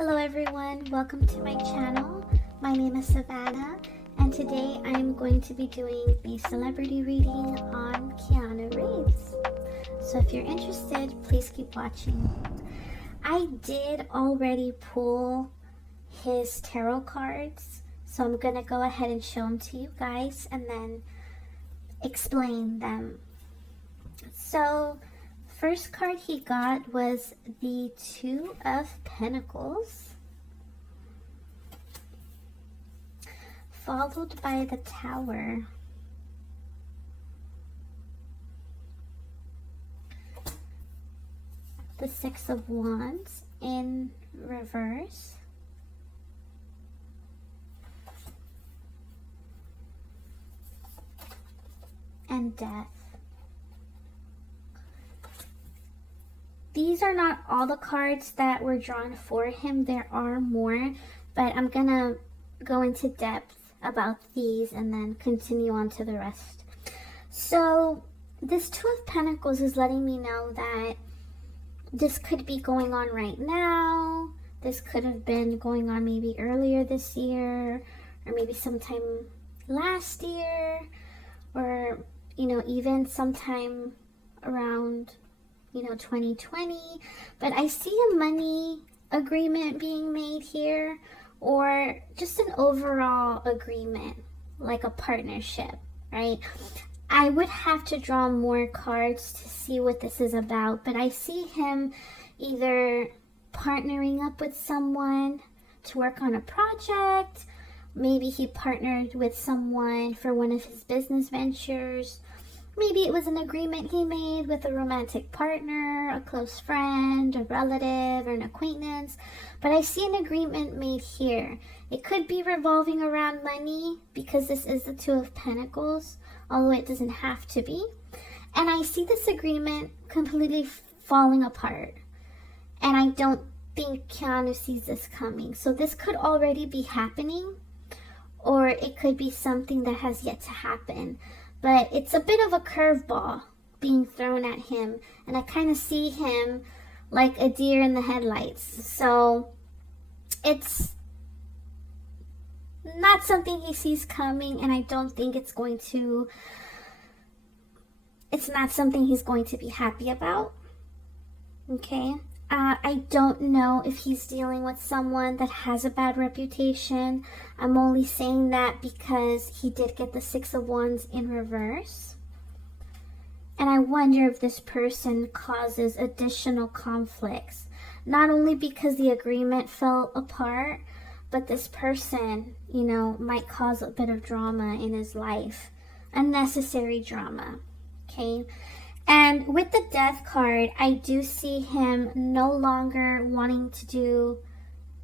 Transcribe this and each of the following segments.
Hello everyone, welcome to my channel. My name is Savannah and today I'm going to be doing a celebrity reading on Keanu Reeves. So if you're interested, please keep watching. I did already pull his tarot cards, so I'm going to go ahead and show them to you guys and then explain them. So first card he got was the Two of Pentacles, followed by the Tower, the Six of Wands in reverse, and Death. These are not all the cards that were drawn for him. There are more, but I'm gonna go into depth about these and then continue on to the rest. So this Two of Pentacles is letting me know that this could be going on right now. This could have been going on maybe earlier this year, or maybe sometime last year, or even sometime around 2020, but I see a money agreement being made here, or just an overall agreement, like a partnership, right? I would have to draw more cards to see what this is about, but I see him either partnering up with someone to work on a project. Maybe he partnered with someone for one of his business ventures. Maybe it was an agreement he made with a romantic partner, a close friend, a relative, or an acquaintance. But I see an agreement made here. It could be revolving around money because this is the Two of Pentacles, although it doesn't have to be. And I see this agreement completely falling apart. And I don't think Keanu sees this coming. So this could already be happening, or it could be something that has yet to happen. But it's a bit of a curveball being thrown at him. And I kind of see him like a deer in the headlights. So it's not something he sees coming. And I don't think it's not something he's going to be happy about. Okay. I don't know if he's dealing with someone that has a bad reputation. I'm only saying that because he did get the Six of Wands in reverse. And I wonder if this person causes additional conflicts. Not only because the agreement fell apart, but this person, might cause a bit of drama in his life. Unnecessary drama. Okay. And with the Death card, I do see him no longer wanting to do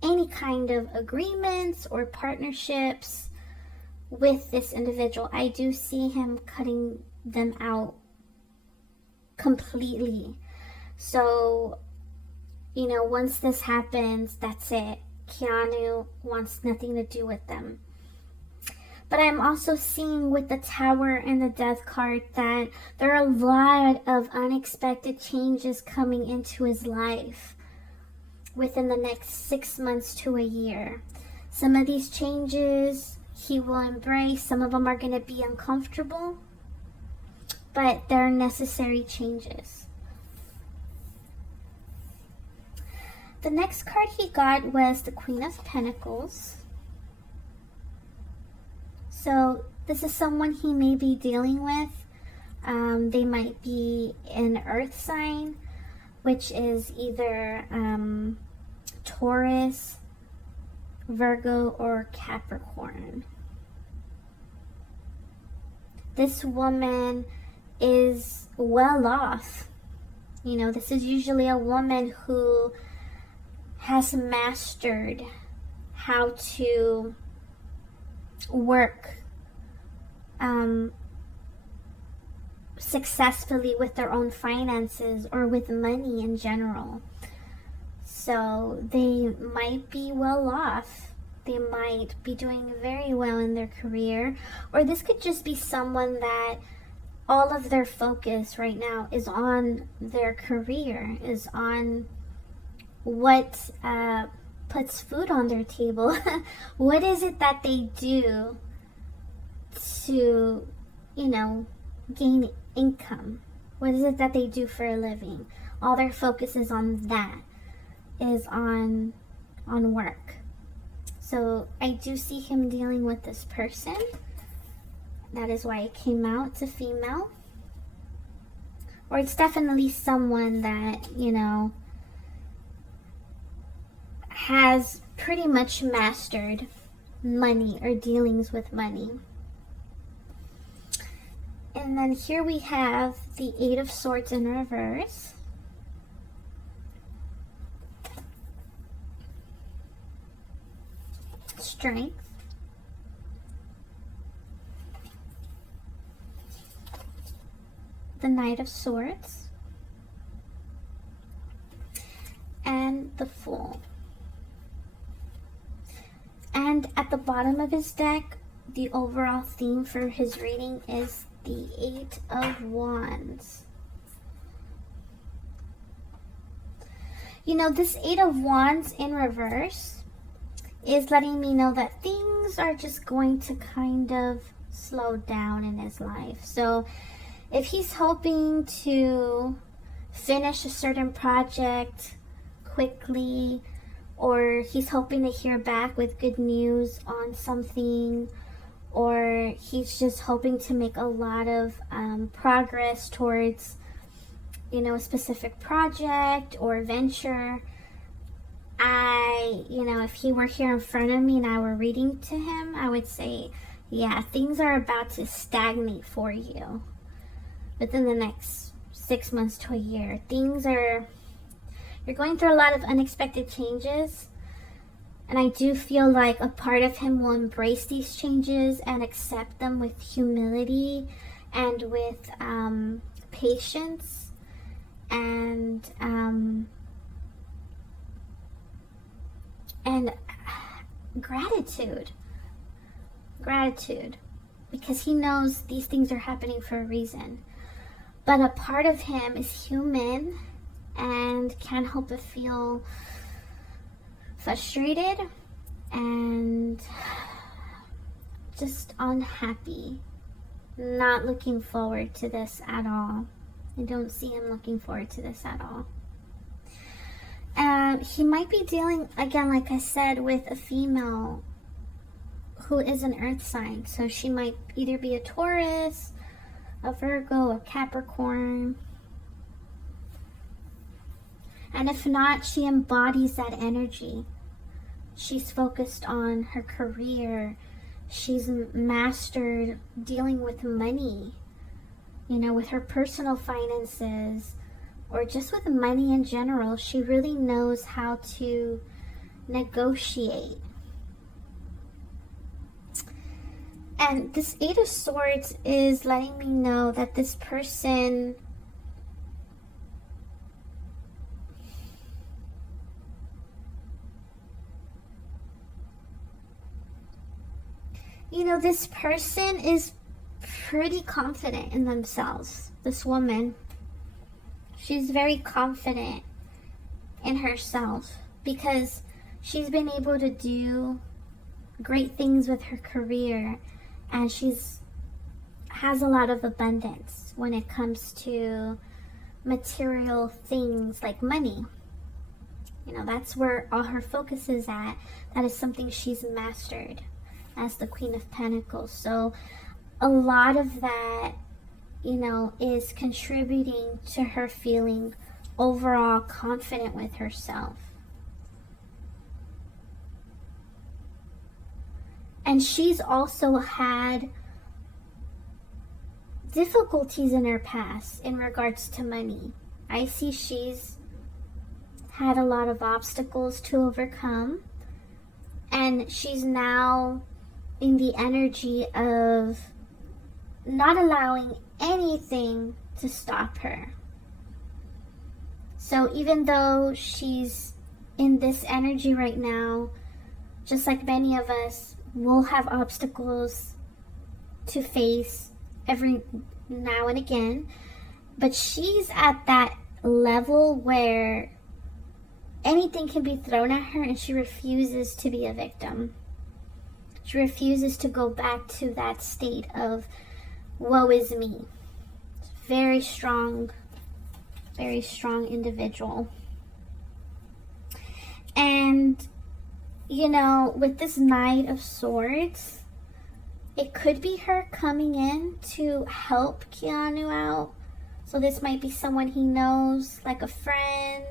any kind of agreements or partnerships with this individual. I do see him cutting them out completely. So, once this happens, that's it. Keanu wants nothing to do with them. But I'm also seeing with the Tower and the Death card that there are a lot of unexpected changes coming into his life within the next 6 months to a year. Some of these changes he will embrace. Some of them are going to be uncomfortable, but they're necessary changes. The next card he got was the Queen of Pentacles. So this is someone he may be dealing with. They might be an earth sign, which is either Taurus, Virgo, or Capricorn. This woman is well off. This is usually a woman who has mastered how to work successfully with their own finances or with money in general. So they might be well off. They might be doing very well in their career, or this could just be someone that all of their focus right now is on their career, is on what puts food on their table. What is it that they do to, gain income? What is it that they do for a living? All their focus is on that, is on work. So I do see him dealing with this person. That is why it came out. It's a female. Or it's definitely someone that, has pretty much mastered money or dealings with money. And then here we have the Eight of Swords in reverse. Strength. The Knight of Swords. And the Fool. And at the bottom of his deck, the overall theme for his reading is the Eight of Wands. This Eight of Wands in reverse is letting me know that things are just going to kind of slow down in his life. So if he's hoping to finish a certain project quickly, or he's hoping to hear back with good news on something, or he's just hoping to make a lot of progress towards, a specific project or venture, if he were here in front of me and I were reading to him, I would say, yeah, things are about to stagnate for you within the next 6 months to a year. You're going through a lot of unexpected changes, and I do feel like a part of him will embrace these changes and accept them with humility and with patience and gratitude, because he knows these things are happening for a reason. But a part of him is human and can't help but feel frustrated and just unhappy, not looking forward to this at all. I don't see him looking forward to this at all. He might be dealing, again, like I said, with a female who is an earth sign. So she might either be a Taurus, a Virgo, a Capricorn. And if not, she embodies that energy. She's focused on her career. She's mastered dealing with money, with her personal finances, or just with money in general. She really knows how to negotiate. And this Eight of Swords is letting me know that this person this person is pretty confident in themselves. This woman, she's very confident in herself because she's been able to do great things with her career, and has a lot of abundance when it comes to material things like money. That's where all her focus is at. That is something she's mastered as the Queen of Pentacles. So a lot of that, is contributing to her feeling overall confident with herself. And she's also had difficulties in her past in regards to money. I see she's had a lot of obstacles to overcome, and she's now in the energy of not allowing anything to stop her. So even though she's in this energy right now, just like many of us, we'll have obstacles to face every now and again, but she's at that level where anything can be thrown at her and she refuses to be a victim. She refuses to go back to that state of woe is me. Very strong individual. And, you know, with this Knight of Swords, it could be her coming in to help Keanu out. So this might be someone he knows, like a friend,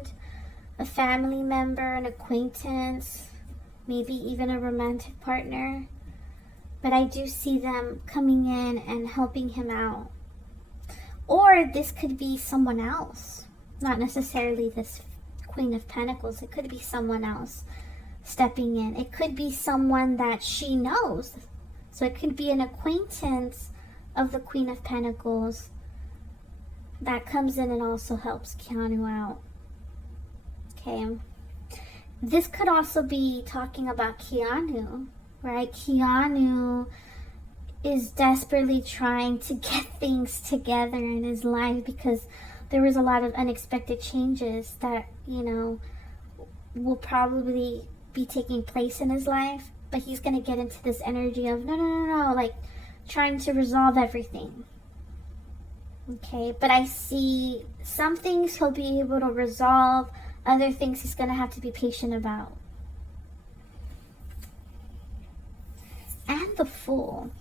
a family member, an acquaintance, maybe even a romantic partner. But I do see them coming in and helping him out. Or this could be someone else. Not necessarily this Queen of Pentacles. It could be someone else stepping in. It could be someone that she knows. So it could be an acquaintance of the Queen of Pentacles that comes in and also helps Keanu out. Okay. This could also be talking about Keanu, right? Keanu is desperately trying to get things together in his life because there was a lot of unexpected changes that, you know, will probably be taking place in his life. But he's going to get into this energy of, no, like trying to resolve everything. Okay, but I see some things he'll be able to resolve, other things he's going to have to be patient about. And the Fool.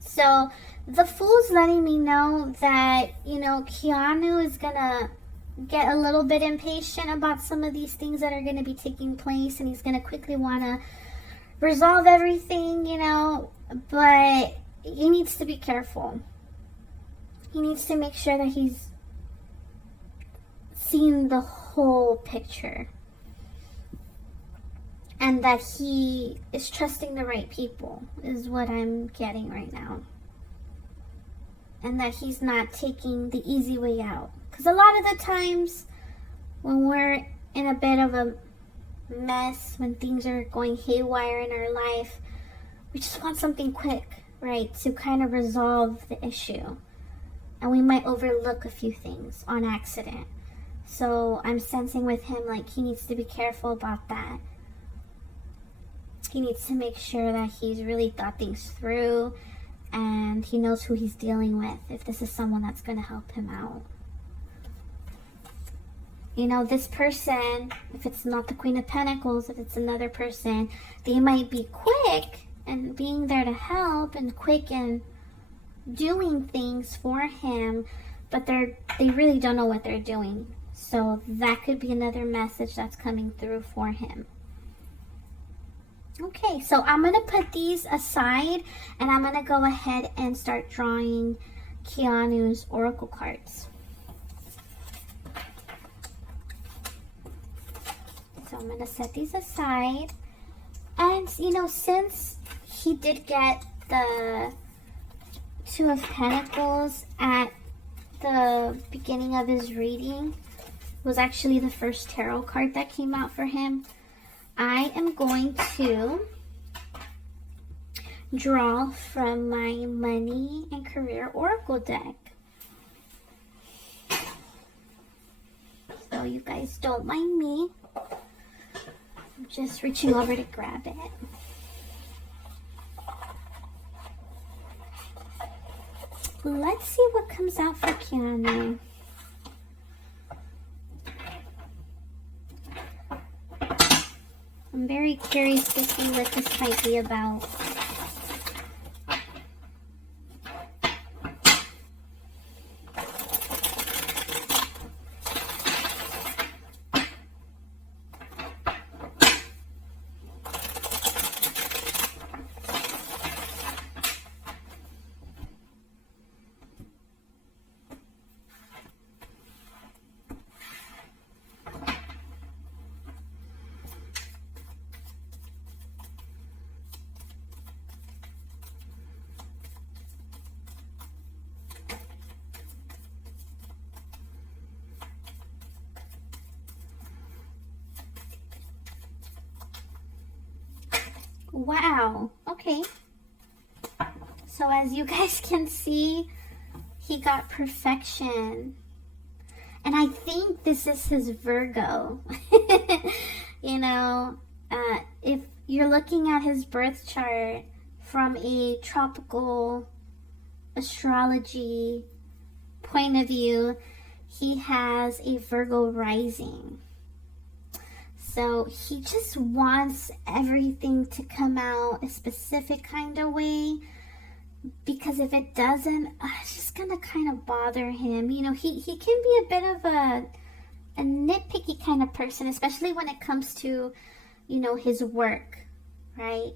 So the Fool's letting me know that, you know, Keanu is going to get a little bit impatient about some of these things that are going to be taking place, and he's going to quickly want to resolve everything, you know, but he needs to be careful. He needs to make sure that he's seen the whole picture and that he is trusting the right people is what I'm getting right now. And that he's not taking the easy way out. Because a lot of the times when we're in a bit of a mess, when things are going haywire in our life, we just want something quick, right, to kind of resolve the issue. And we might overlook a few things on accident. So I'm sensing with him like he needs to be careful about that. He needs to make sure that he's really thought things through and he knows who he's dealing with, if this is someone that's going to help him out. You know, this person, if it's not the Queen of Pentacles, if it's another person, they might be quick and being there to help and quick and doing things for him, but they really don't know what they're doing. So that could be another message that's coming through for him. Okay, so I'm going to put these aside and I'm going to go ahead and start drawing Keanu's oracle cards. So I'm going to set these aside. And, you know, since he did get the Two of Pentacles at the beginning of his reading, was actually the first tarot card that came out for him, I am going to draw from my money and career oracle deck. So you guys don't mind me. I'm just reaching over to grab it. Let's see what comes out for Keanu. I'm very curious to see what this might be about. Wow, okay. So as you guys can see, he got perfection. And I think this is his Virgo. You know, if you're looking at his birth chart from a tropical astrology point of view, he has a Virgo rising. So he just wants everything to come out a specific kind of way, because if it doesn't, it's just gonna kind of bother him. You know, he can be a bit of a nitpicky kind of person, especially when it comes to, you know, his work, right?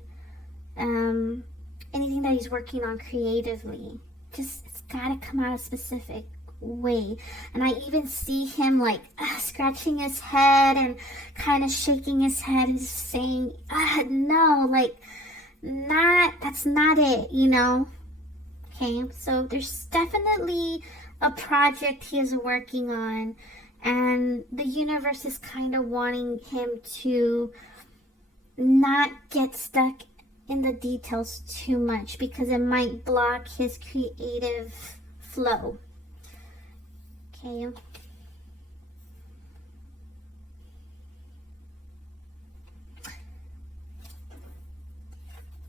Anything that he's working on creatively, just it's gotta come out a specific way. And I even see him like scratching his head and kind of shaking his head and saying, no, like, that's not it, you know? Okay, so there's definitely a project he is working on, and the universe is kind of wanting him to not get stuck in the details too much, because it might block his creative flow. Okay.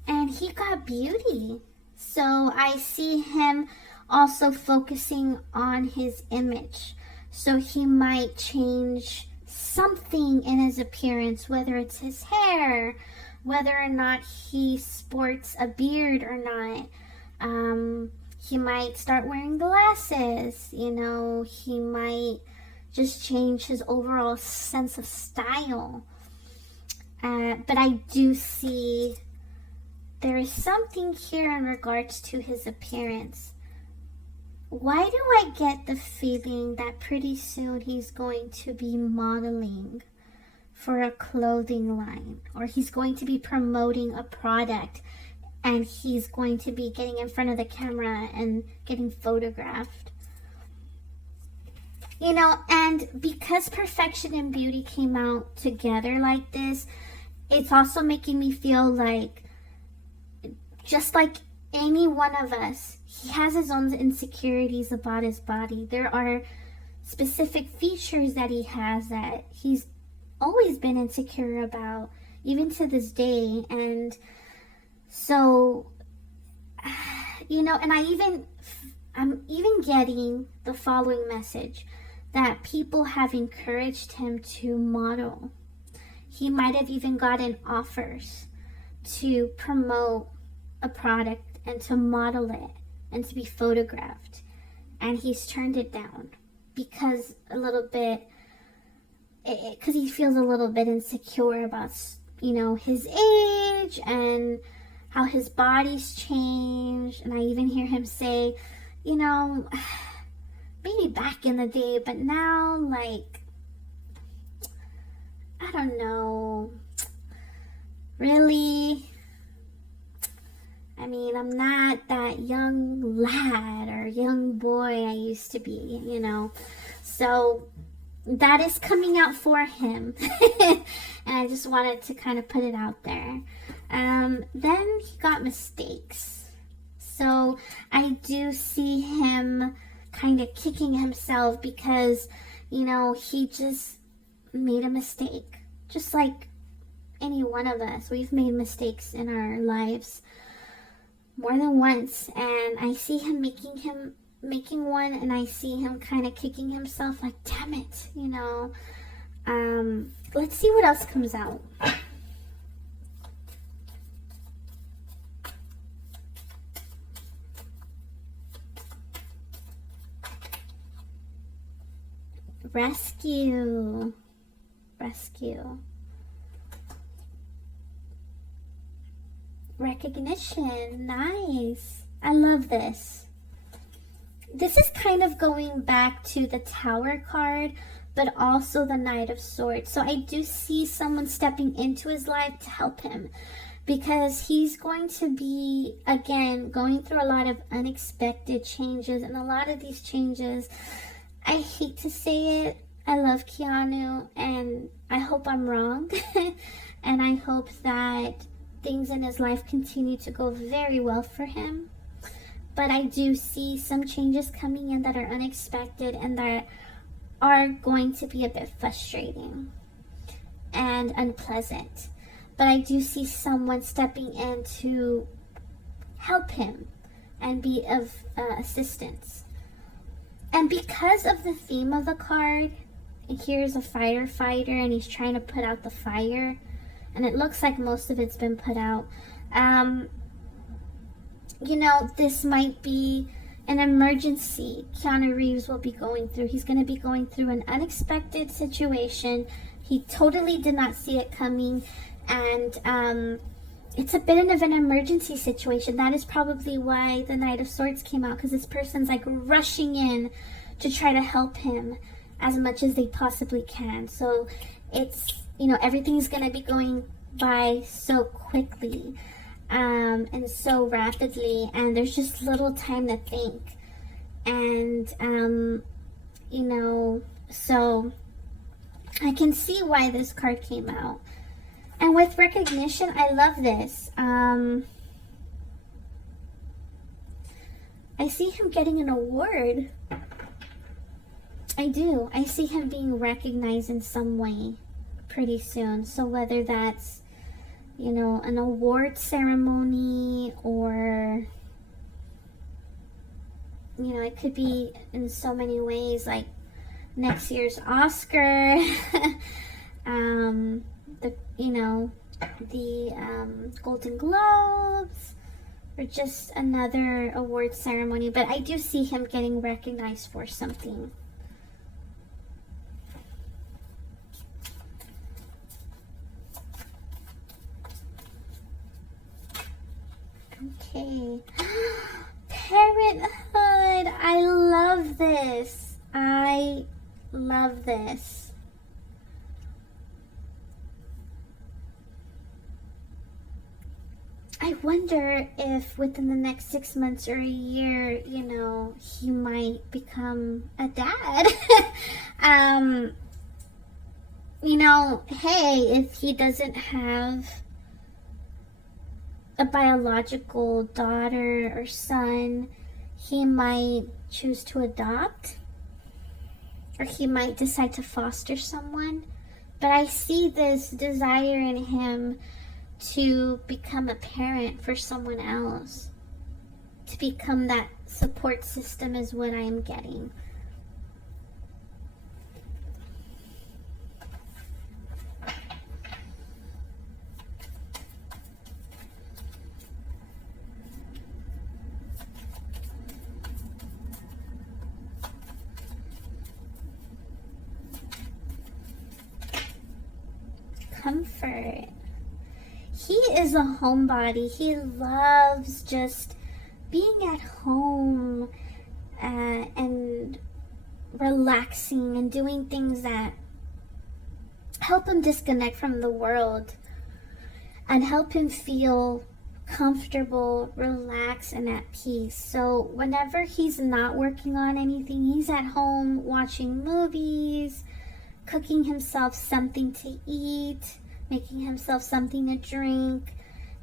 And he got beauty. So I see him also focusing on his image. So he might change something in his appearance, whether it's his hair, whether or not he sports a beard or not. He might start wearing glasses, you know, he might just change his overall sense of style. But I do see there is something here in regards to his appearance. Why do I get the feeling that pretty soon he's going to be modeling for a clothing line, or he's going to be promoting a product, and he's going to be getting in front of the camera and getting photographed? You know, and because perfection and beauty came out together like this, it's also making me feel like, just like any one of us, he has his own insecurities about his body. There are specific features that he has that he's always been insecure about, even to this day. And so, you know, and I'm even getting the following message, that people have encouraged him to model. He might have even gotten offers to promote a product and to model it and to be photographed, and he's turned it down because he feels a little bit insecure about, you know, his age and how his body's changed. And I even hear him say, you know, maybe back in the day, but now, like, I don't know, really, I mean, I'm not that young lad or young boy I used to be, you know. So that is coming out for him. And I just wanted to kind of put it out there. Then he got mistakes. So I do see him kind of kicking himself because, you know, he just made a mistake. Just like any one of us, we've made mistakes in our lives more than once, and I see him making one, and I see him kind of kicking himself like, damn it, you know. Let's see what else comes out. Rescue. Recognition. Nice. I love this. This is kind of going back to the Tower card, but also the Knight of Swords. So I do see someone stepping into his life to help him, because he's going to be, again, going through a lot of unexpected changes. And a lot of these changes, I hate to say it, I love Keanu, and I hope I'm wrong. And I hope that things in his life continue to go very well for him. But I do see some changes coming in that are unexpected and that are going to be a bit frustrating. and unpleasant. But I do see someone stepping in to help him and be of assistance. And because of the theme of the card, here's a firefighter and he's trying to put out the fire, and it looks like most of it's been put out. You know, this might be an emergency Keanu Reeves will be going through. He's going to be going through an unexpected situation. He totally did not see it coming, and it's a bit of an emergency situation. That is probably why the Knight of Swords came out, because this person's like rushing in to try to help him as much as they possibly can. So it's, you know, everything's going to be going by so quickly and so rapidly, and there's just little time to think. And you know, so I can see why this card came out. And with recognition, I love this. I see him getting an award. I do. I see him being recognized in some way pretty soon. So whether that's, you know, an award ceremony, or, you know, it could be in so many ways, like next year's Oscar, the Golden Globes, or just another award ceremony. But I do see him getting recognized for something. Okay. Parenthood. I love this. I love this. I wonder if within the next 6 months or a year, you know, he might become a dad. You know, hey, if he doesn't have a biological daughter or son, he might choose to adopt, or he might decide to foster someone. But I see this desire in him to become a parent for someone else, to become that support system is what I am getting. Comfort. He is a homebody. He loves just being at home and relaxing and doing things that help him disconnect from the world and help him feel comfortable, relaxed, and at peace. So whenever he's not working on anything, he's at home watching movies, cooking himself something to eat, making himself something to drink,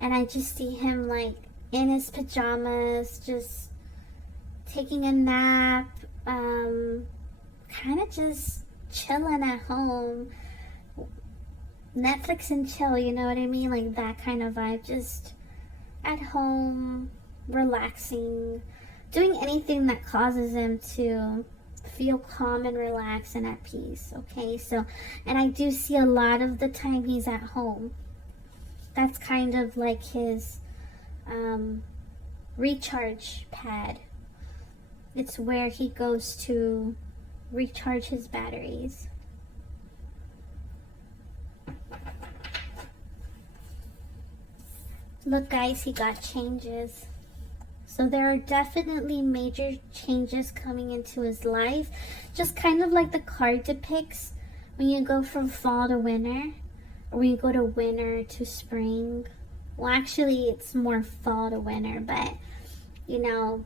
and I just see him like in his pajamas, just taking a nap, kind of just chilling at home, Netflix and chill, you know what I mean, like that kind of vibe, just at home, relaxing, doing anything that causes him to feel calm and relaxed and at peace. Okay, so, and I do see a lot of the time he's at home. That's kind of like his recharge pad. It's where he goes to recharge his batteries. Look guys, he got changes. So there are definitely major changes coming into his life. Just kind of like the card depicts when you go from fall to winter, or when you go to winter to spring. Well, actually it's more fall to winter, but you know,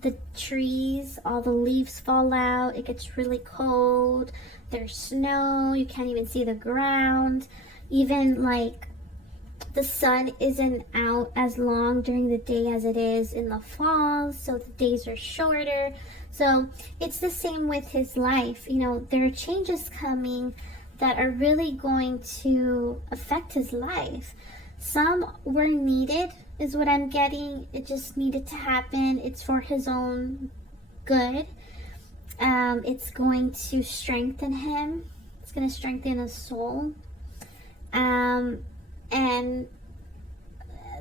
the trees, all the leaves fall out, it gets really cold, there's snow, you can't even see the ground. Even like the sun isn't out as long during the day as it is in the fall, so the days are shorter. So it's the same with his life. You know, there are changes coming that are really going to affect his life. Some were needed, is what I'm getting. It just needed to happen. It's for his own good. It's going to strengthen him. It's going to strengthen his soul. And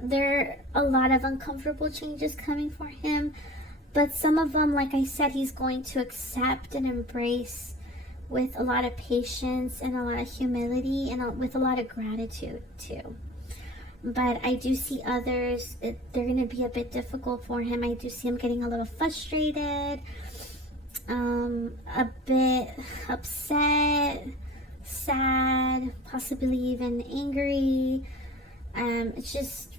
there are a lot of uncomfortable changes coming for him. But some of them, like I said, he's going to accept and embrace with a lot of patience and a lot of humility and with a lot of gratitude too. But I do see others, they're going to be a bit difficult for him. I do see him getting a little frustrated, a bit upset, sad, possibly even angry. It's just,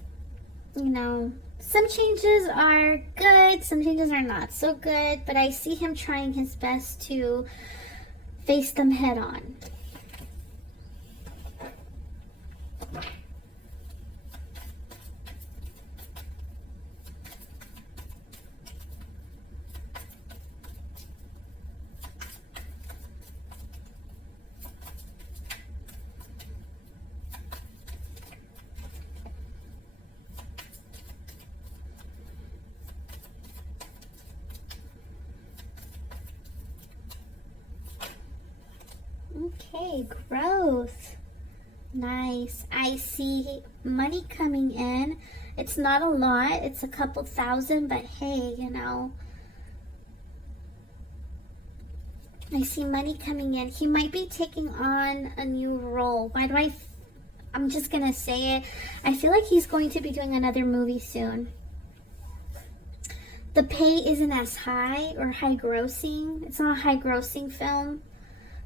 some changes are good, some changes are not so good, but I see him trying his best to face them head on. Okay, growth. Nice. I see money coming in. It's not a lot. It's a couple thousand, but hey, I see money coming in. He might be taking on a new role. I'm just going to say it. I feel like he's going to be doing another movie soon. The pay isn't as high or high grossing. It's not a high grossing film.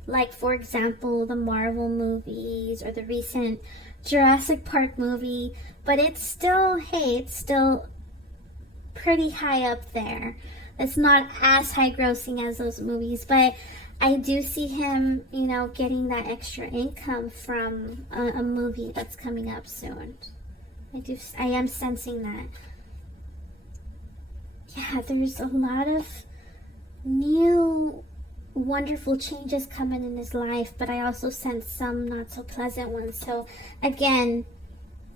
Like, for example, the Marvel movies or the recent Jurassic Park movie. But it's still pretty high up there. It's not as high grossing as those movies. But I do see him, getting that extra income from a movie that's coming up soon. I am sensing that. Yeah, there's a lot of new wonderful changes coming in his life, but I also sense some not so pleasant ones. So again,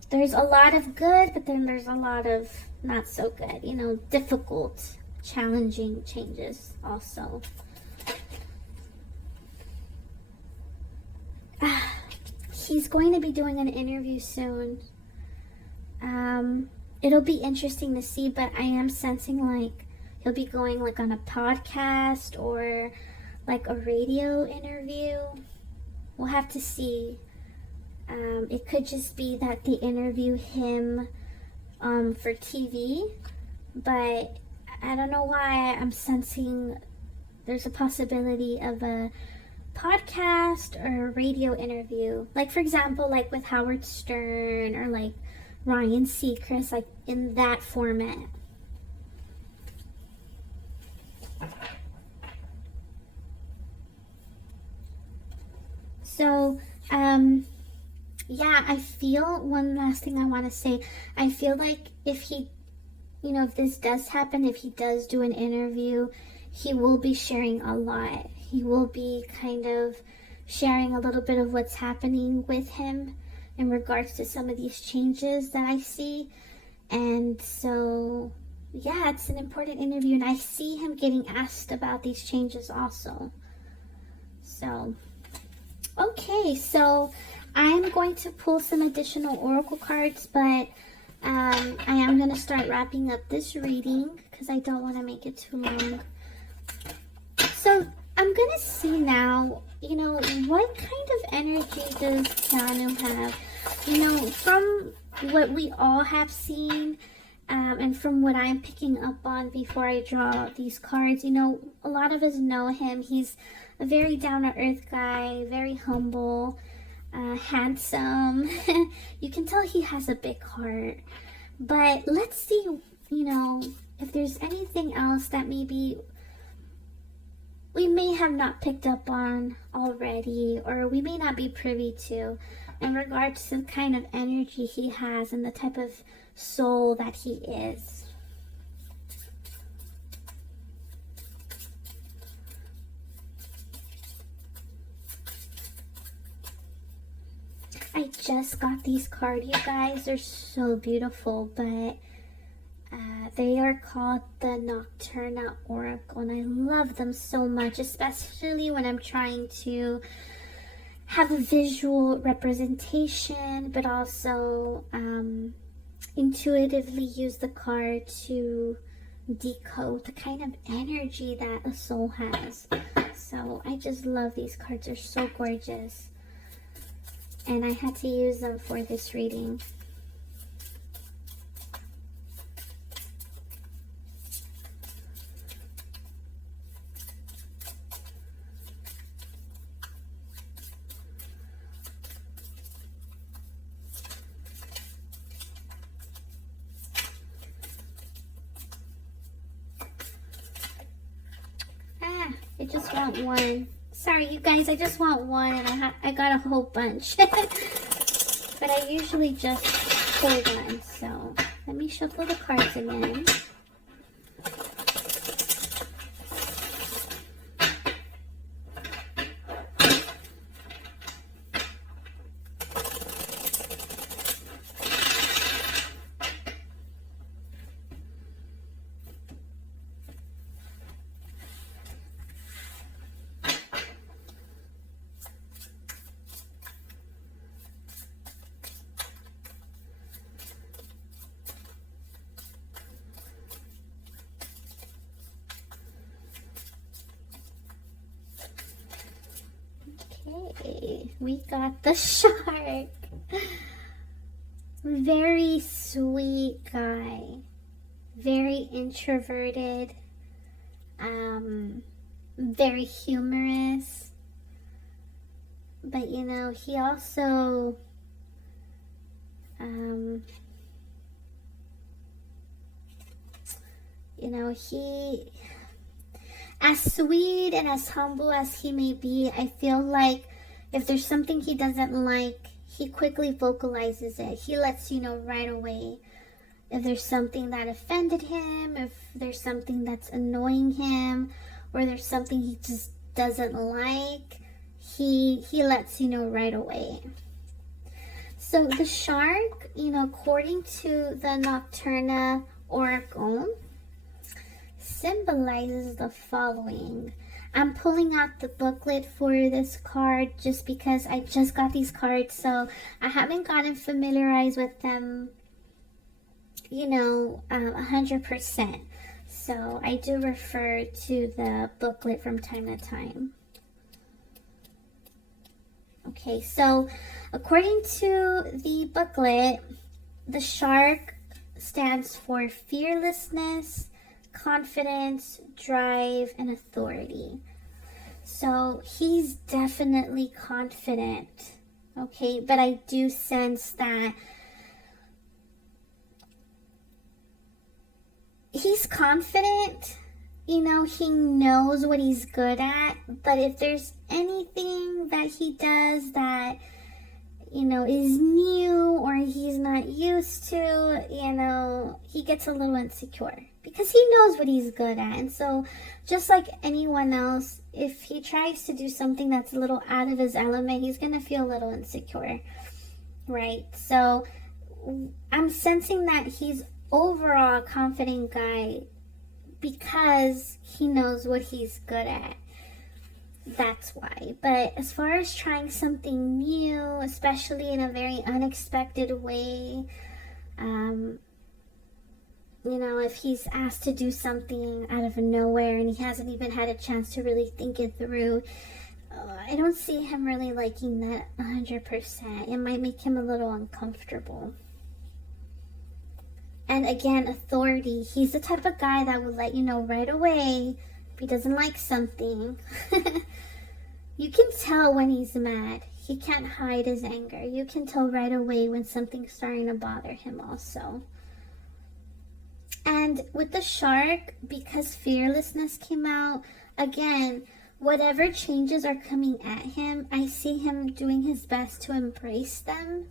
there's a lot of good, but then there's a lot of not so good, difficult, challenging changes also. He's going to be doing an interview soon. It'll be interesting to see, but I am sensing like he'll be going like on a podcast or like a radio interview. We'll have to see. It could just be that they interview him for TV, but I don't know why I'm sensing there's a possibility of a podcast or a radio interview. Like, for example, like with Howard Stern or like Ryan Seacrest, like in that format. So, yeah, I feel, one last thing I want to say, I feel like if this does happen, if he does do an interview, he will be sharing a lot. He will be kind of sharing a little bit of what's happening with him in regards to some of these changes that I see. And so, yeah, it's an important interview, and I see him getting asked about these changes also. So, okay, so I'm going to pull some additional oracle cards, but I am going to start wrapping up this reading because I don't want to make it too long. So I'm going to see now, what kind of energy does Keanu have? From what we all have seen, and from what I'm picking up on before I draw these cards, a lot of us know him. He's a very down-to-earth guy, very humble, handsome. You can tell he has a big heart. But let's see, if there's anything else that maybe we may have not picked up on already, or we may not be privy to in regards to the kind of energy he has and the type of soul that he is. I just got these cards, you guys. They're so beautiful, but they are called the Nocturna Oracle, and I love them so much, especially when I'm trying to have a visual representation, but also intuitively use the card to decode the kind of energy that a soul has. So I just love these cards. They're so gorgeous, and I had to use them for this reading. I just want one. Sorry, you guys, I just want one, and I got a whole bunch. But I usually just pull one, so let me shuffle the cards again. Okay, we got the shark. Very sweet guy. Very introverted. Very humorous. But you know, he also you know, he, as sweet and as humble as he may be, I feel like if there's something he doesn't like, he quickly vocalizes it. He lets you know right away if there's something that offended him, if there's something that's annoying him, or there's something he just doesn't like. He lets you know right away. So the shark, you know, according to the Nocturna Oracle, symbolizes the following. I'm pulling out the booklet for this card just because I just got these cards, so I haven't gotten familiarized with them, you know, 100%. So I do refer to the booklet from time to time. Okay, so according to the booklet, the shark stands for fearlessness, confidence, drive, and authority. So he's definitely confident, okay? But I do sense that he's confident, you know, he knows what he's good at, but if there's anything that he does that, you know, is new or he's not used to, you know, he gets a little insecure because he knows what he's good at. And so just like anyone else, if he tries to do something that's a little out of his element, he's going to feel a little insecure, right? So I'm sensing that he's overall a confident guy because he knows what he's good at. That's why. But as far as trying something new, especially in a very unexpected way, you know, if he's asked to do something out of nowhere and he hasn't even had a chance to really think it through, I don't see him really liking that 100%. It might make him a little uncomfortable. And again, authority. He's the type of guy that will let you know right away if he doesn't like something. You can tell when he's mad. He can't hide his anger. You can tell right away when something's starting to bother him also. And with the shark, because fearlessness came out, again, whatever changes are coming at him, I see him doing his best to embrace them.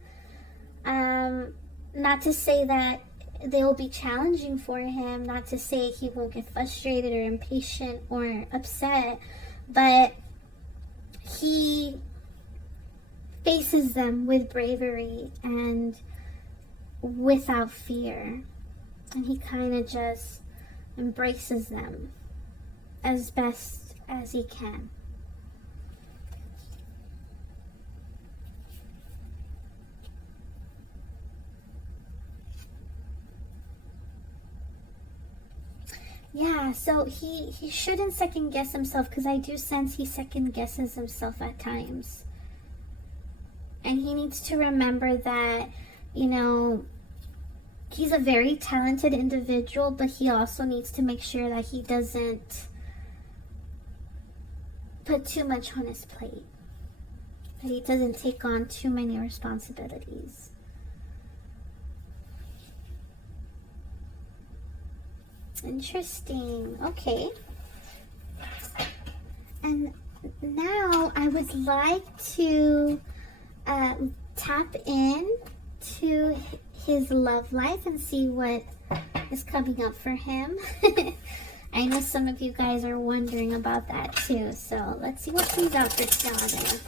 Not to say that they will be challenging for him, not to say he won't get frustrated or impatient or upset, but he faces them with bravery and without fear. And he kind of just embraces them as best as he can. Yeah, so he shouldn't second guess himself, because I do sense he second guesses himself at times. And he needs to remember that, you know, he's a very talented individual, but he also needs to make sure that he doesn't put too much on his plate. That he doesn't take on too many responsibilities. Interesting. Okay. And now I would like to tap in to his love life and see what is coming up for him. I know some of you guys are wondering about that too. So let's see what comes out for Savannah.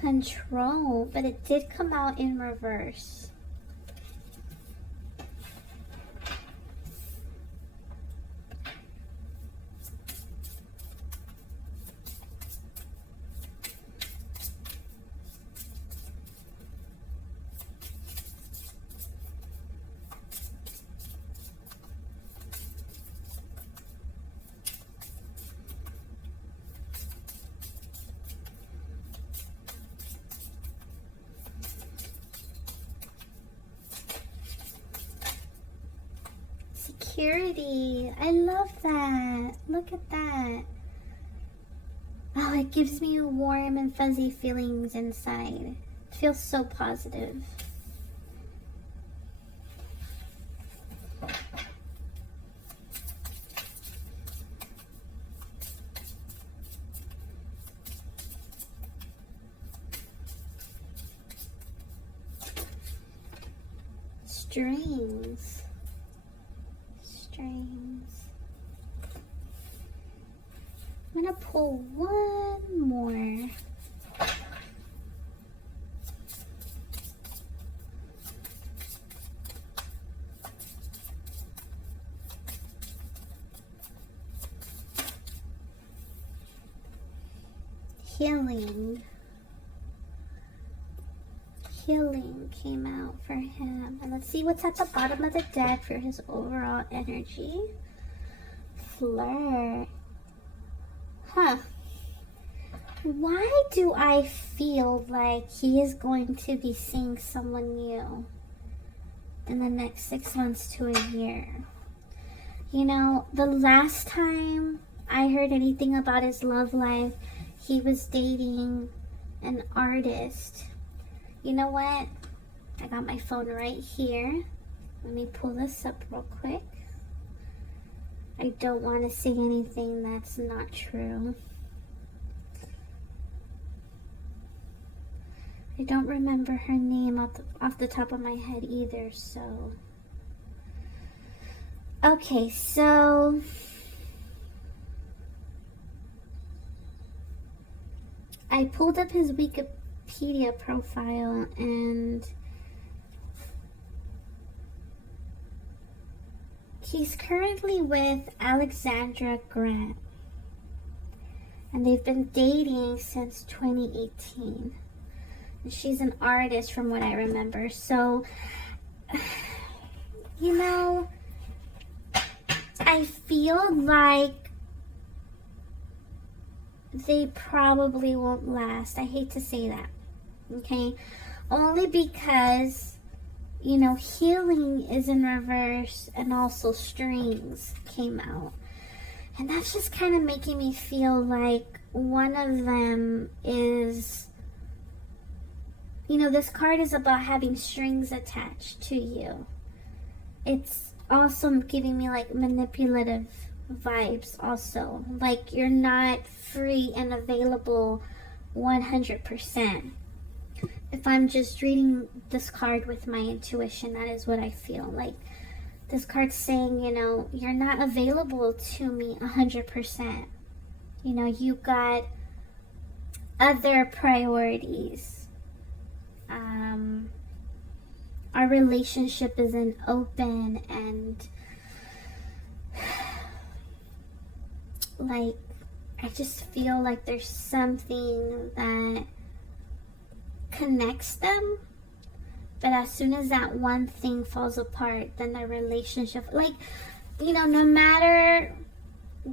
Control, but it did come out in reverse. Security. I love that. Look at that. Oh, it gives me warm and fuzzy feelings inside. It feels so positive. Strings. I'm gonna pull one more. Healing. Healing came out for him. And let's see what's at the bottom of the deck for his overall energy. Flirt. Huh. Why do I feel like he is going to be seeing someone new in the next 6 months to a year? You know, the last time I heard anything about his love life, he was dating an artist. You know what? I got my phone right here. Let me pull this up real quick. I don't want to say anything that's not true. I don't remember her name off the top of my head either, so... Okay, so... I pulled up his Wikipedia profile and... he's currently with Alexandra Grant. And they've been dating since 2018. And she's an artist from what I remember. So, you know, I feel like they probably won't last. I hate to say that. Okay? Only because... you know, healing is in reverse and also strings came out. And that's just kind of making me feel like one of them is, you know, this card is about having strings attached to you. It's also giving me like manipulative vibes also. Like you're not free and available 100%. If I'm just reading this card with my intuition, that is what I feel. Like this card's saying, you know, you're not available to me 100%. You know, you got other priorities. Our relationship isn't open, and like I just feel like there's something that connects them, but as soon as that one thing falls apart, then the relationship, like, you know, no matter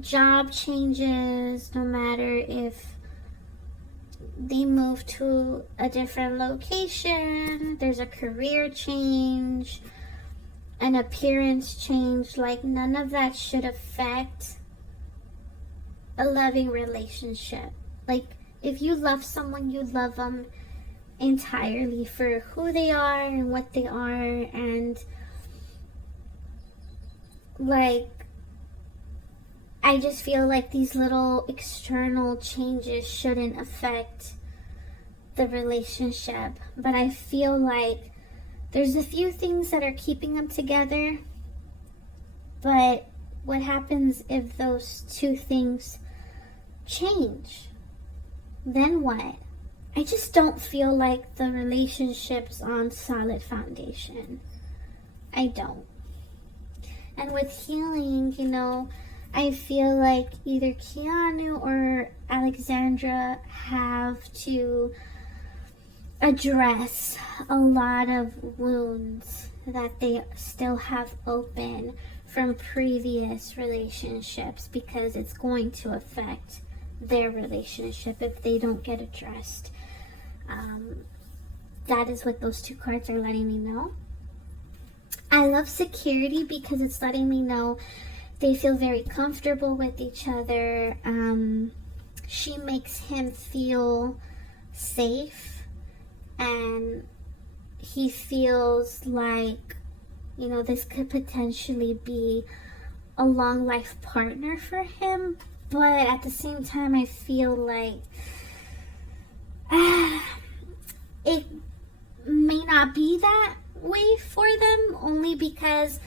job changes, no matter if they move to a different location, there's a career change, an appearance change, like none of that should affect a loving relationship. Like if you love someone, you love them entirely for who they are and what they are, and like I just feel like these little external changes shouldn't affect the relationship. But I feel like there's a few things that are keeping them together. But what happens if those two things change? Then what? I just don't feel like the relationship's on solid foundation. I don't. And with healing, you know, I feel like either Keanu or Alexandra have to address a lot of wounds that they still have open from previous relationships, because it's going to affect their relationship if they don't get addressed. That is what those two cards are letting me know. I love security because it's letting me know they feel very comfortable with each other. She makes him feel safe, and he feels like, you know, this could potentially be a long life partner for him. But at the same time, I feel like it may not be that way for them, only because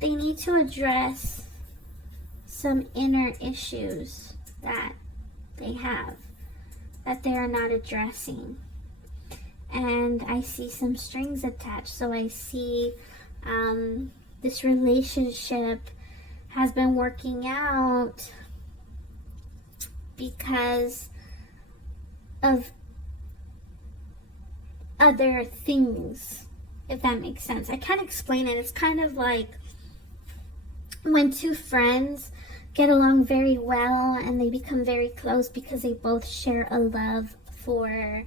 they need to address some inner issues that they have that they are not addressing. And I see some strings attached. So I see this relationship has been working out because of other things, if that makes sense. I can't explain it. It's kind of like when two friends get along very well and they become very close because they both share a love for,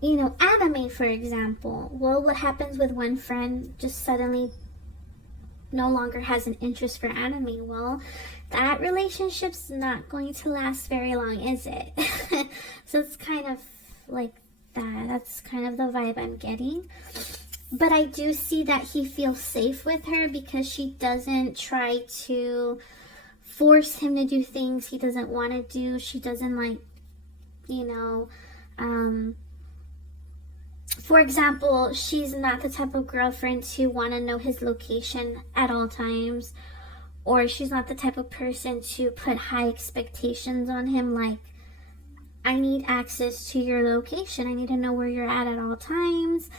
you know, anime, for example. Well, what happens with one friend just suddenly no longer has an interest for anime? Well, that relationship's not going to last very long, is it? So it's kind of like that. That's kind of the vibe I'm getting. But I do see that he feels safe with her because she doesn't try to force him to do things he doesn't want to do. She doesn't, like, you know, for example, she's not the type of girlfriend to want to know his location at all times. Or she's not the type of person to put high expectations on him, like, I need access to your location. I need to know where you're at all times.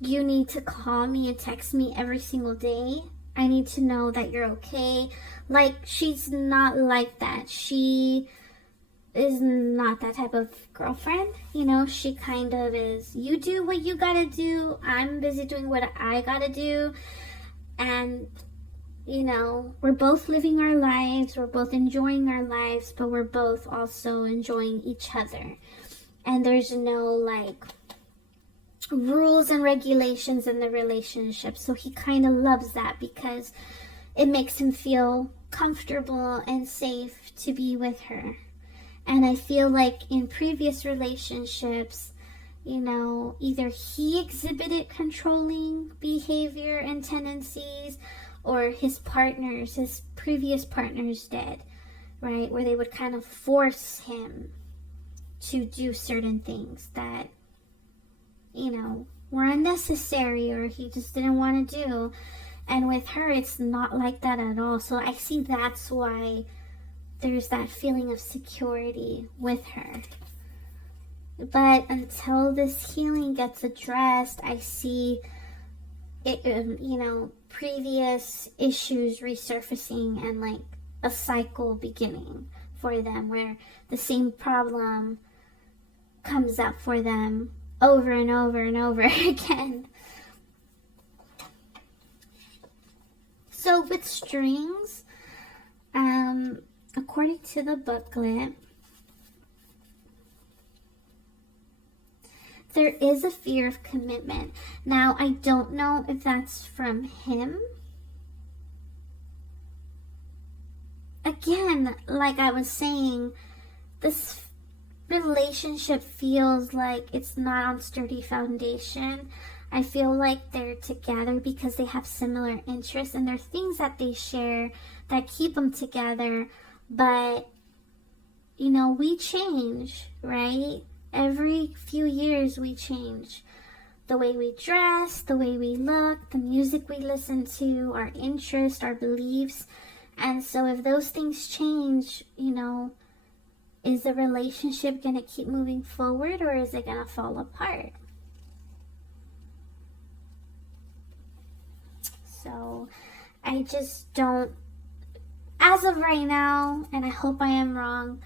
You need to call me and text me every single day. I need to know that you're okay. Like, she's not like that. She is not that type of girlfriend. You know, she kind of is, you do what you gotta do. I'm busy doing what I gotta do. And, you know, we're both living our lives. We're both enjoying our lives, but we're both also enjoying each other. And there's no, like, rules and regulations in the relationship. So he kind of loves that because it makes him feel comfortable and safe to be with her. And I feel like in previous relationships, you know, either he exhibited controlling behavior and tendencies, or his previous partners did, right? Where they would kind of force him to do certain things that, you know, were unnecessary or he just didn't want to do. And with her, it's not like that at all. So I see that's why there's that feeling of security with her. But until this healing gets addressed, I see it, you know, previous issues resurfacing and like a cycle beginning for them where the same problem comes up for them over and over and over again. So with strings, according to the booklet, there is a fear of commitment. Now, I don't know if that's from him. Again, like I was saying, this relationship feels like it's not on sturdy foundation. I feel like they're together because they have similar interests and there are things that they share that keep them together. But, you know, we change, right? Every few years we change. The way we dress, the way we look, the music we listen to, our interests, our beliefs. And so if those things change, you know, is the relationship going to keep moving forward or is it going to fall apart? So I just don't, as of right now, and I hope I am wrong,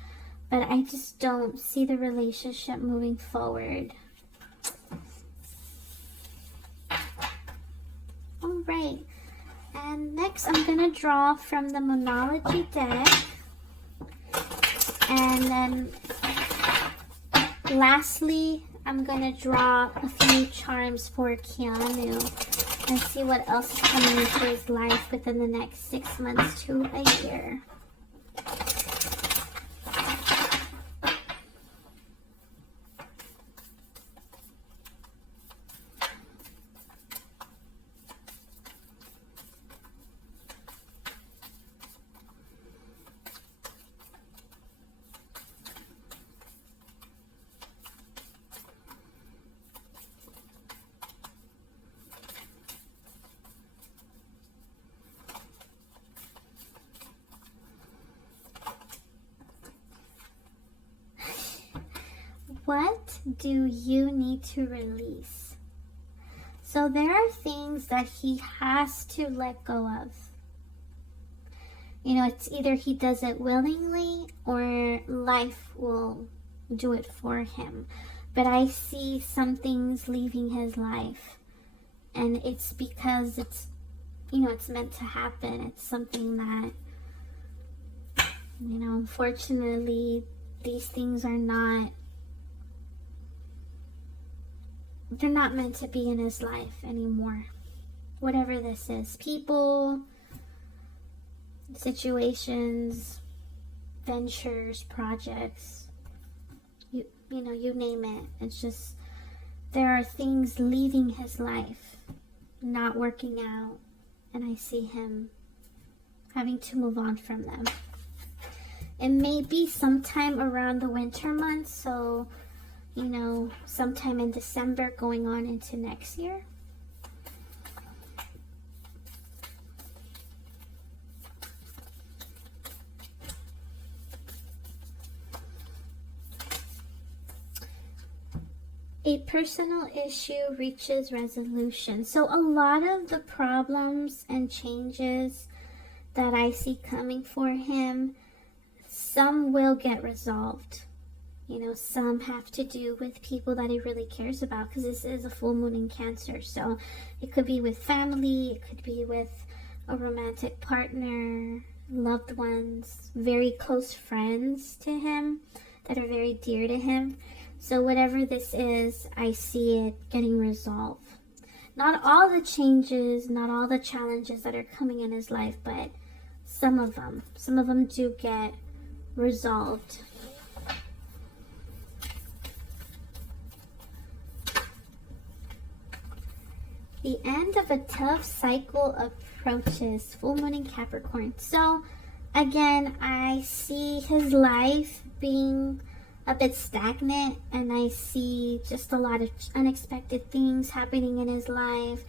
but I just don't see the relationship moving forward. All right. And next I'm going to draw from the Monology deck. And then lastly, I'm going to draw a few charms for Keanu and see what else is coming into his life within the next 6 months to a year. What do you need to release? So there are things that he has to let go of. You know, it's either he does it willingly or life will do it for him. But I see some things leaving his life. And it's because it's, you know, it's meant to happen. It's something that, you know, unfortunately, these things are not, they're not meant to be in his life anymore. Whatever this is. People, situations, ventures, projects, you know, you name it. It's just, there are things leaving his life, not working out, and I see him having to move on from them. It may be sometime around the winter months, so, you know, sometime in December going on into next year. A personal issue reaches resolution. So a lot of the problems and changes that I see coming for him, some will get resolved. You know, some have to do with people that he really cares about, because this is a full moon in Cancer. So it could be with family, it could be with a romantic partner, loved ones, very close friends to him that are very dear to him. So whatever this is, I see it getting resolved. Not all the changes, not all the challenges that are coming in his life, but some of them do get resolved. The end of a tough cycle of approaches. Full moon in Capricorn. So, again, I see his life being a bit stagnant, and I see just a lot of unexpected things happening in his life,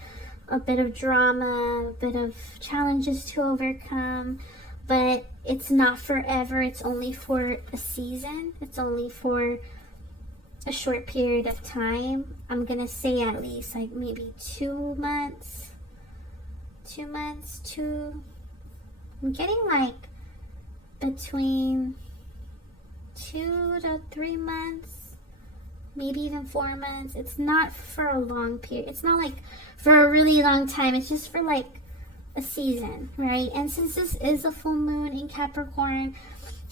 a bit of drama, a bit of challenges to overcome, but it's not forever. It's only for a season. It's only for a short period of time. I'm gonna say at least like maybe 2 months. I'm getting like between 2 to 3 months, maybe even 4 months. It's not for a long period. It's not like for a really long time. It's just for like a season, right? And since this is a full moon in Capricorn,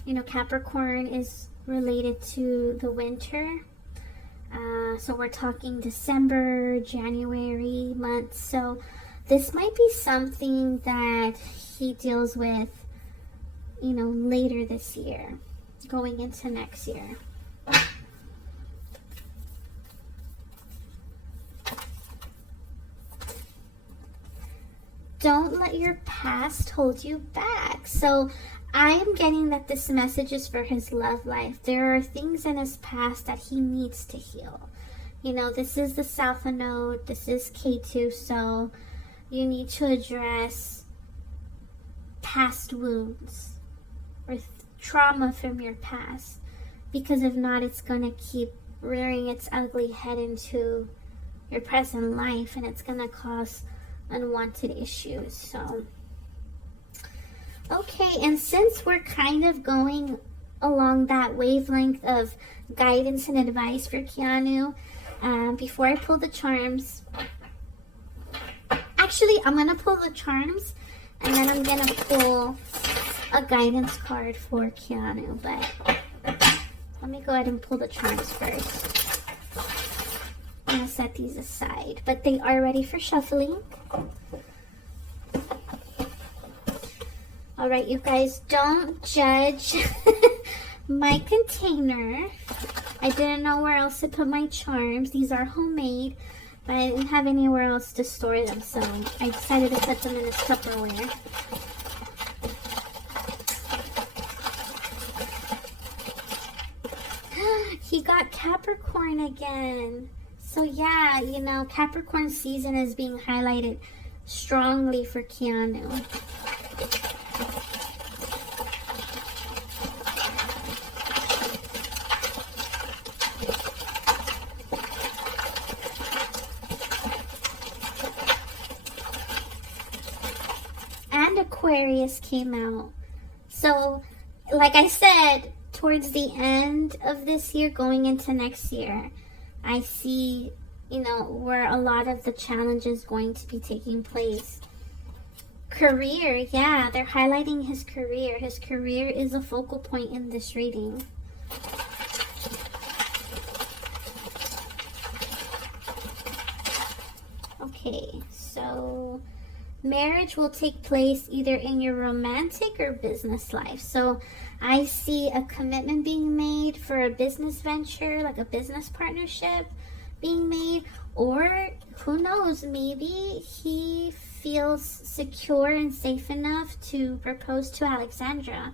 you know, Capricorn is related to the winter. So we're talking December, January months. So this might be something that he deals with, you know, later this year, going into next year. Don't let your past hold you back. So I am getting that this message is for his love life. There are things in his past that he needs to heal. You know, this is the South Node. This is K2. So you need to address past wounds or trauma from your past. Because if not, it's going to keep rearing its ugly head into your present life. And it's going to cause unwanted issues. So okay, and since we're kind of going along that wavelength of guidance and advice for Keanu, before I pull the charms, actually I'm gonna pull the charms and then I'm gonna pull a guidance card for Keanu, but let me go ahead and pull the charms first. I'm gonna set these aside, but they are ready for shuffling. All right, you guys, don't judge my container. I didn't know where else to put my charms. These are homemade, but I didn't have anywhere else to store them, so I decided to put them in this Tupperware. He got Capricorn again. So yeah, you know, Capricorn season is being highlighted strongly for Keanu. And Aquarius came out. So, like I said, towards the end of this year, going into next year, I see, you know, where a lot of the challenges going to be taking place. Career, yeah, they're highlighting his career. His career is a focal point in this reading. Okay, so marriage will take place either in your romantic or business life. So I see a commitment being made for a business venture, like a business partnership being made, or who knows, maybe he feels secure and safe enough to propose to Alexandra.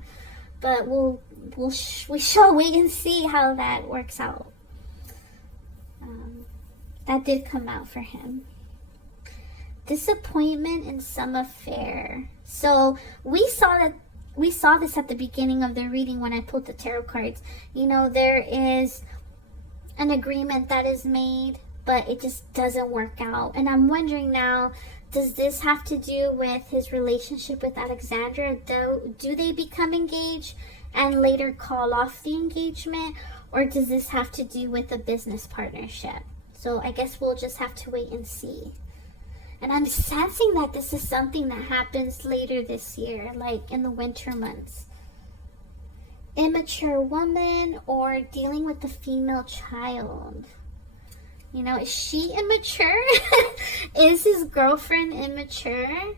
But we shall wait and see how that works out. That did come out for him. Disappointment in some affair. So we saw this at the beginning of the reading when I pulled the tarot cards. You know, there is an agreement that is made, but it just doesn't work out. And I'm wondering now, does this have to do with his relationship with Alexandra? Do they become engaged and later call off the engagement? Or does this have to do with a business partnership? So I guess we'll just have to wait and see. And I'm sensing that this is something that happens later this year, like in the winter months. Immature woman or dealing with a female child. You know, is she immature? Is his girlfriend immature?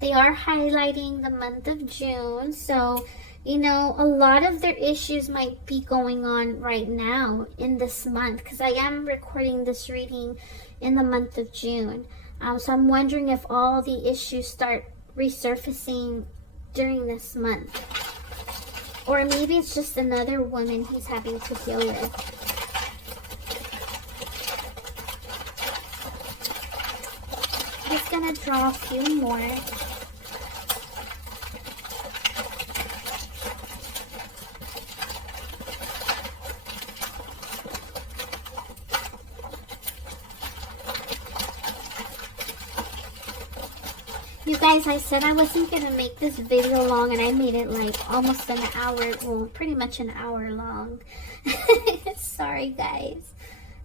They are highlighting the month of June, so you know, a lot of their issues might be going on right now in this month, because I am recording this reading in the month of June. So I'm wondering if all the issues start resurfacing during this month. Or maybe it's just another woman he's having to deal with. I'm just going to draw a few more. You guys, I said I wasn't going to make this video long, and I made it like almost an hour, well, pretty much an hour long. Sorry, guys.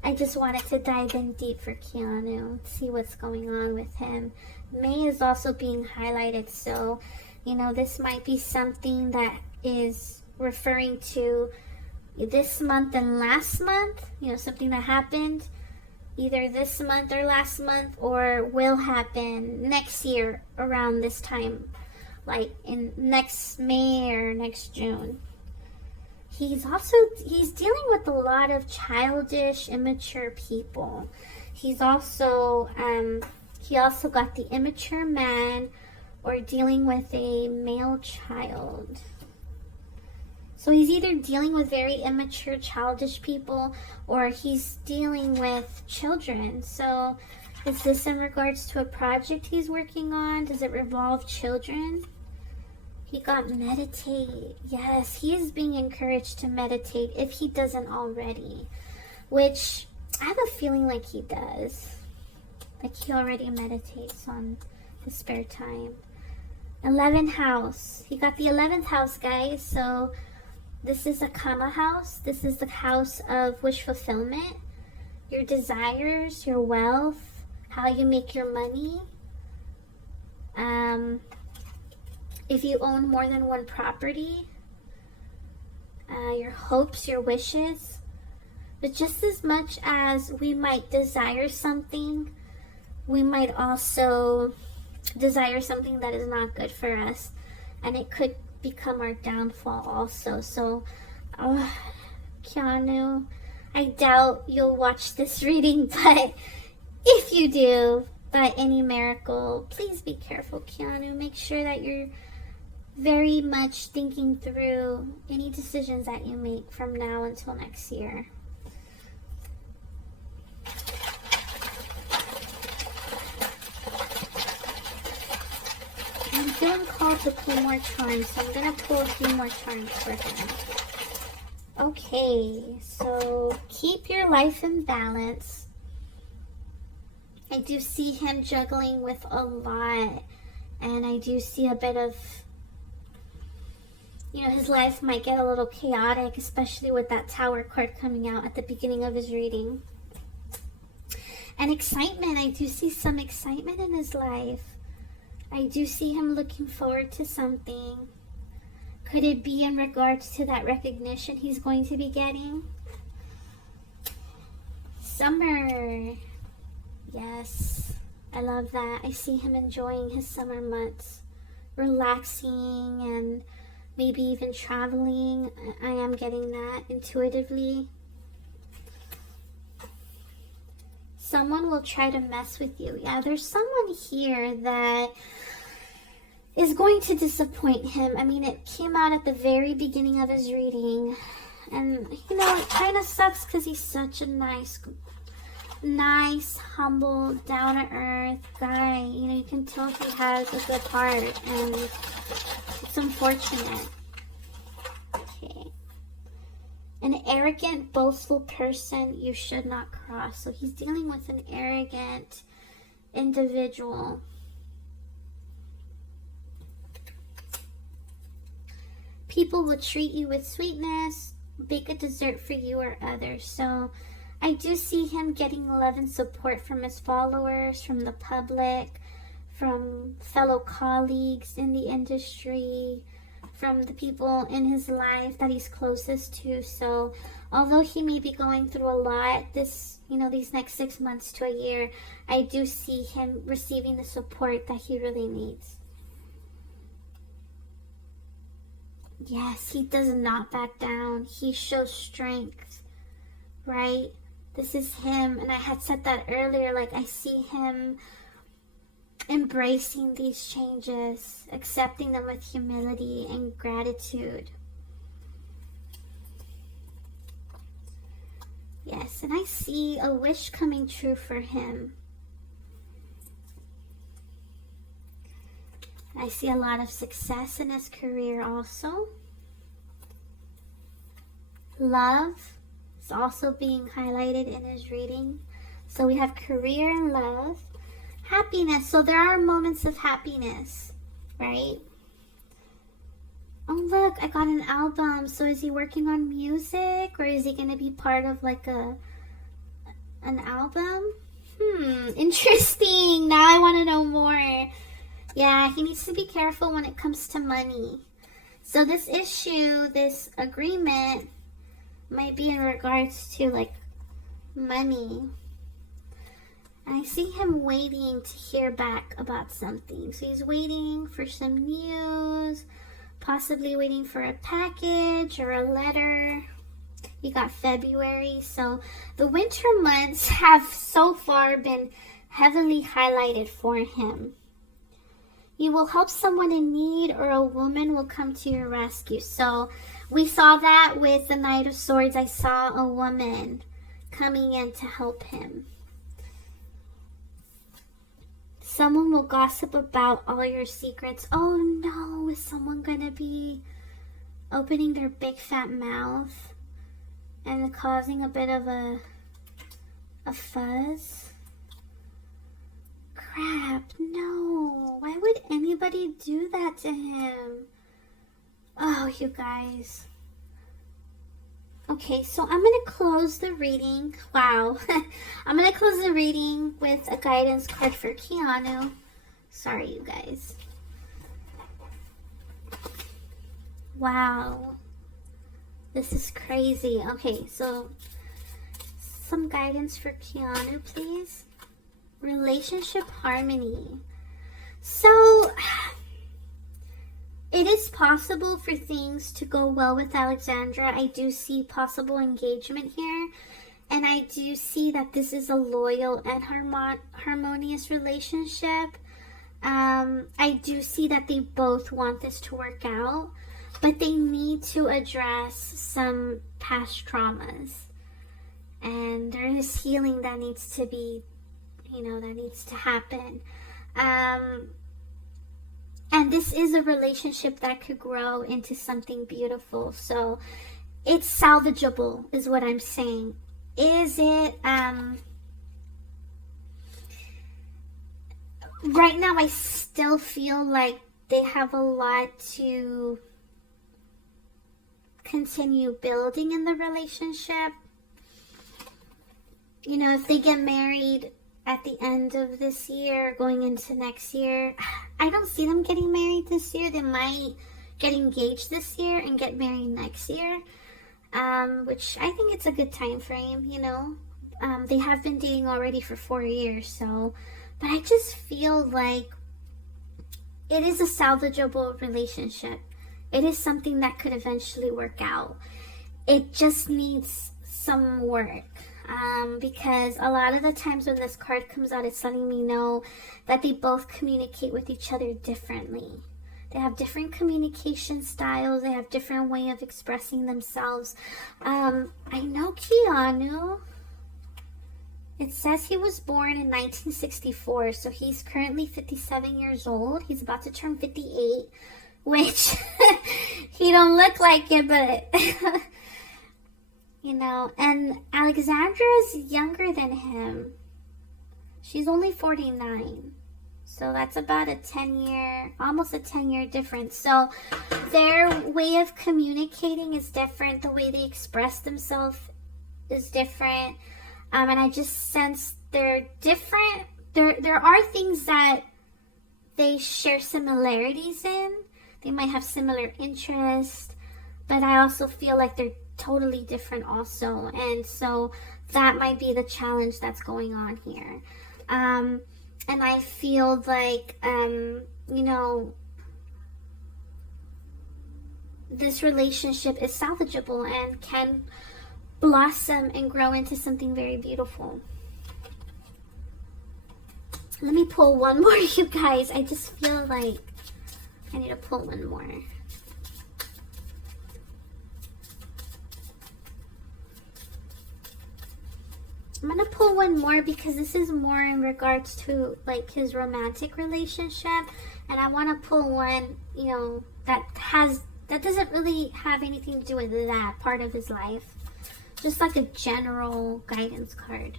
I just wanted to dive in deep for Keanu, see what's going on with him. May is also being highlighted, so, you know, this might be something that is referring to this month and last month, you know, something that happened either this month or last month, or will happen next year around this time, like in next May or next June. He's dealing with a lot of childish, immature people. He also got the immature man, or dealing with a male child. So he's either dealing with very immature, childish people, or he's dealing with children. So is this in regards to a project he's working on? Does it revolve children? He got meditate. Yes, he is being encouraged to meditate if he doesn't already, which I have a feeling like he does. Like he already meditates on his spare time. 11th house. He got the 11th house, guys. So this is a Kama house. This is the house of wish fulfillment, your desires, your wealth, how you make your money. If you own more than one property, your hopes, your wishes. But just as much as we might desire something, we might also desire something that is not good for us, and it could become our downfall also. So Keanu, I doubt you'll watch this reading, but if you do, by any miracle, please be careful, Keanu. Make sure that you're very much thinking through any decisions that you make from now until next year. I'm feeling called to pull more charms, so I'm going to pull a few more charms for him. Okay, so keep your life in balance. I do see him juggling with a lot, and I do see a bit of, you know, his life might get a little chaotic, especially with that Tower card coming out at the beginning of his reading. And excitement, I do see some excitement in his life. I do see him looking forward to something. Could it be in regards to that recognition he's going to be getting? Summer. Yes, I love that. I see him enjoying his summer months, relaxing and maybe even traveling. I am getting that intuitively. Someone will try to mess with you. Yeah, there's someone here that is going to disappoint him. I mean, it came out at the very beginning of his reading. And, you know, it kind of sucks because he's such a nice, humble, down-to-earth guy. You know, you can tell he has a good heart. And it's unfortunate. Okay. An arrogant, boastful person you should not cross. So he's dealing with an arrogant individual. People will treat you with sweetness, bake a dessert for you or others. So I do see him getting love and support from his followers, from the public, from fellow colleagues in the industry, from the people in his life that he's closest to. So although he may be going through a lot this, you know, these next 6 months to a year, I do see him receiving the support that he really needs. Yes, he does not back down. He shows strength, right? This is him, and I had said that earlier, like I see him embracing these changes, accepting them with humility and gratitude. Yes, and I see a wish coming true for him. I see a lot of success in his career also. Love is also being highlighted in his reading. So we have career and love. Happiness. So there are moments of happiness, right? Oh, look, I got an album. So is he working on music, or is he going to be part of like an album? Interesting. Now I want to know more. Yeah, he needs to be careful when it comes to money. So this issue, this agreement, might be in regards to like money. I see him waiting to hear back about something. So he's waiting for some news, possibly waiting for a package or a letter. You got February. So the winter months have so far been heavily highlighted for him. You will help someone in need, or a woman will come to your rescue. So we saw that with the Knight of Swords. I saw a woman coming in to help him. Someone will gossip about all your secrets. Oh no, is someone gonna be opening their big fat mouth and causing a bit of a fuzz? Crap, no. Why would anybody do that to him? Oh, you guys. Okay, so I'm going to close the reading. Wow. I'm going to close the reading with a guidance card for Keanu. Sorry, you guys. Wow. This is crazy. Okay, so some guidance for Keanu, please. Relationship harmony. So it is possible for things to go well with Alexandra. I do see possible engagement here, and I do see that this is a loyal and harmonious relationship. I do see that they both want this to work out, but they need to address some past traumas, and there is healing that needs to be, that needs to happen. And this is a relationship that could grow into something beautiful. So it's salvageable is what I'm saying. Is it, right now I still feel like they have a lot to continue building in the relationship. If they get married at the end of this year, going into next year, I don't see them getting married this year. They might get engaged this year and get married next year, which I think it's a good time frame, They have been dating already for 4 years, so, but I just feel like it is a salvageable relationship. It is something that could eventually work out. It just needs some work. Because a lot of the times when this card comes out, it's letting me know that they both communicate with each other differently. They have different communication styles. They have different way of expressing themselves. I know Keanu. It says he was born in 1964, so he's currently 57 years old. He's about to turn 58, which he don't look like it, but... and Alexandra's younger than him. She's only 49. So that's about almost a 10-year difference. So their way of communicating is different. The way they express themselves is different. And I just sense they're different. There are things that they share similarities in. They might have similar interests. But I also feel like they're totally different also, and so that might be the challenge that's going on here. And I feel like this relationship is salvageable and can blossom and grow into something very beautiful. Let me pull one more, you guys. I just feel like I need to pull one more. I'm gonna pull one more because this is more in regards to like his romantic relationship, and I want to pull one, you know, that doesn't really have anything to do with that part of his life. Just like a general guidance card.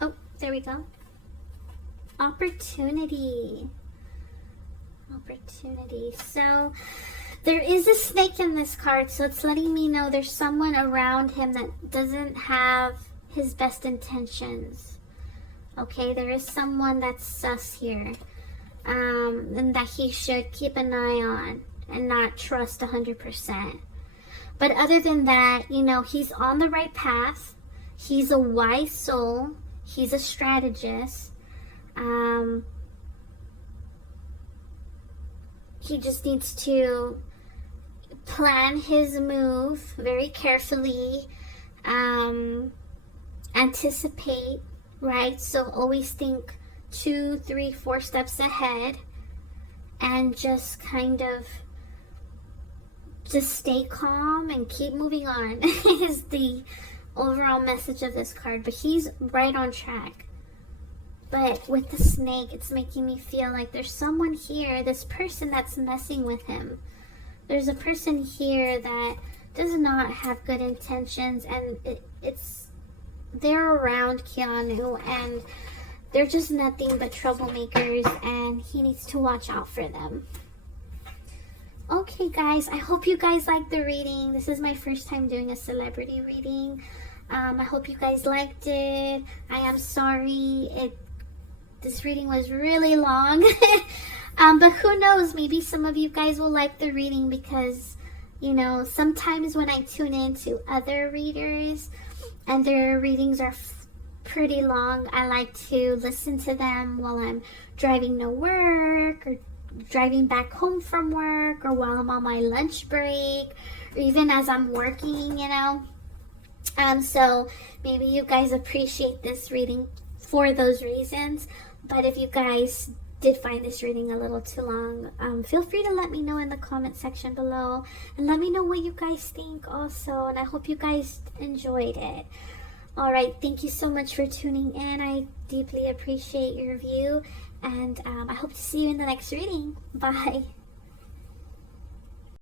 Oh, there we go. Opportunity. Opportunity. So there is a snake in this card, so it's letting me know there's someone around him that doesn't have his best intentions. Okay, there is someone that's sus here, and that he should keep an eye on and not trust 100%. But other than that, you know, he's on the right path. He's a wise soul. He's a strategist. He just needs to plan his move very carefully, anticipate, right? So always think 2, 3, 4 steps ahead, and just kind of just stay calm and keep moving on is the overall message of this card. But he's right on track. But with the snake, it's making me feel like there's someone here, this person that's messing with him. There's a person here that does not have good intentions, and they're around Keanu, and they're just nothing but troublemakers, and he needs to watch out for them. Okay, guys, I hope you guys liked the reading. This is my first time doing a celebrity reading. I hope you guys liked it. I am sorry this reading was really long. But who knows, maybe some of you guys will like the reading because, you know, sometimes when I tune in to other readers and their readings are pretty long, I like to listen to them while I'm driving to work or driving back home from work or while I'm on my lunch break or even as I'm working, you know. So maybe you guys appreciate this reading for those reasons. But if you guys did find this reading a little too long, feel free to let me know in the comment section below, and let me know what you guys think also, and I hope you guys enjoyed it. Alright, thank you so much for tuning in. I deeply appreciate your view, and I hope to see you in the next reading. Bye.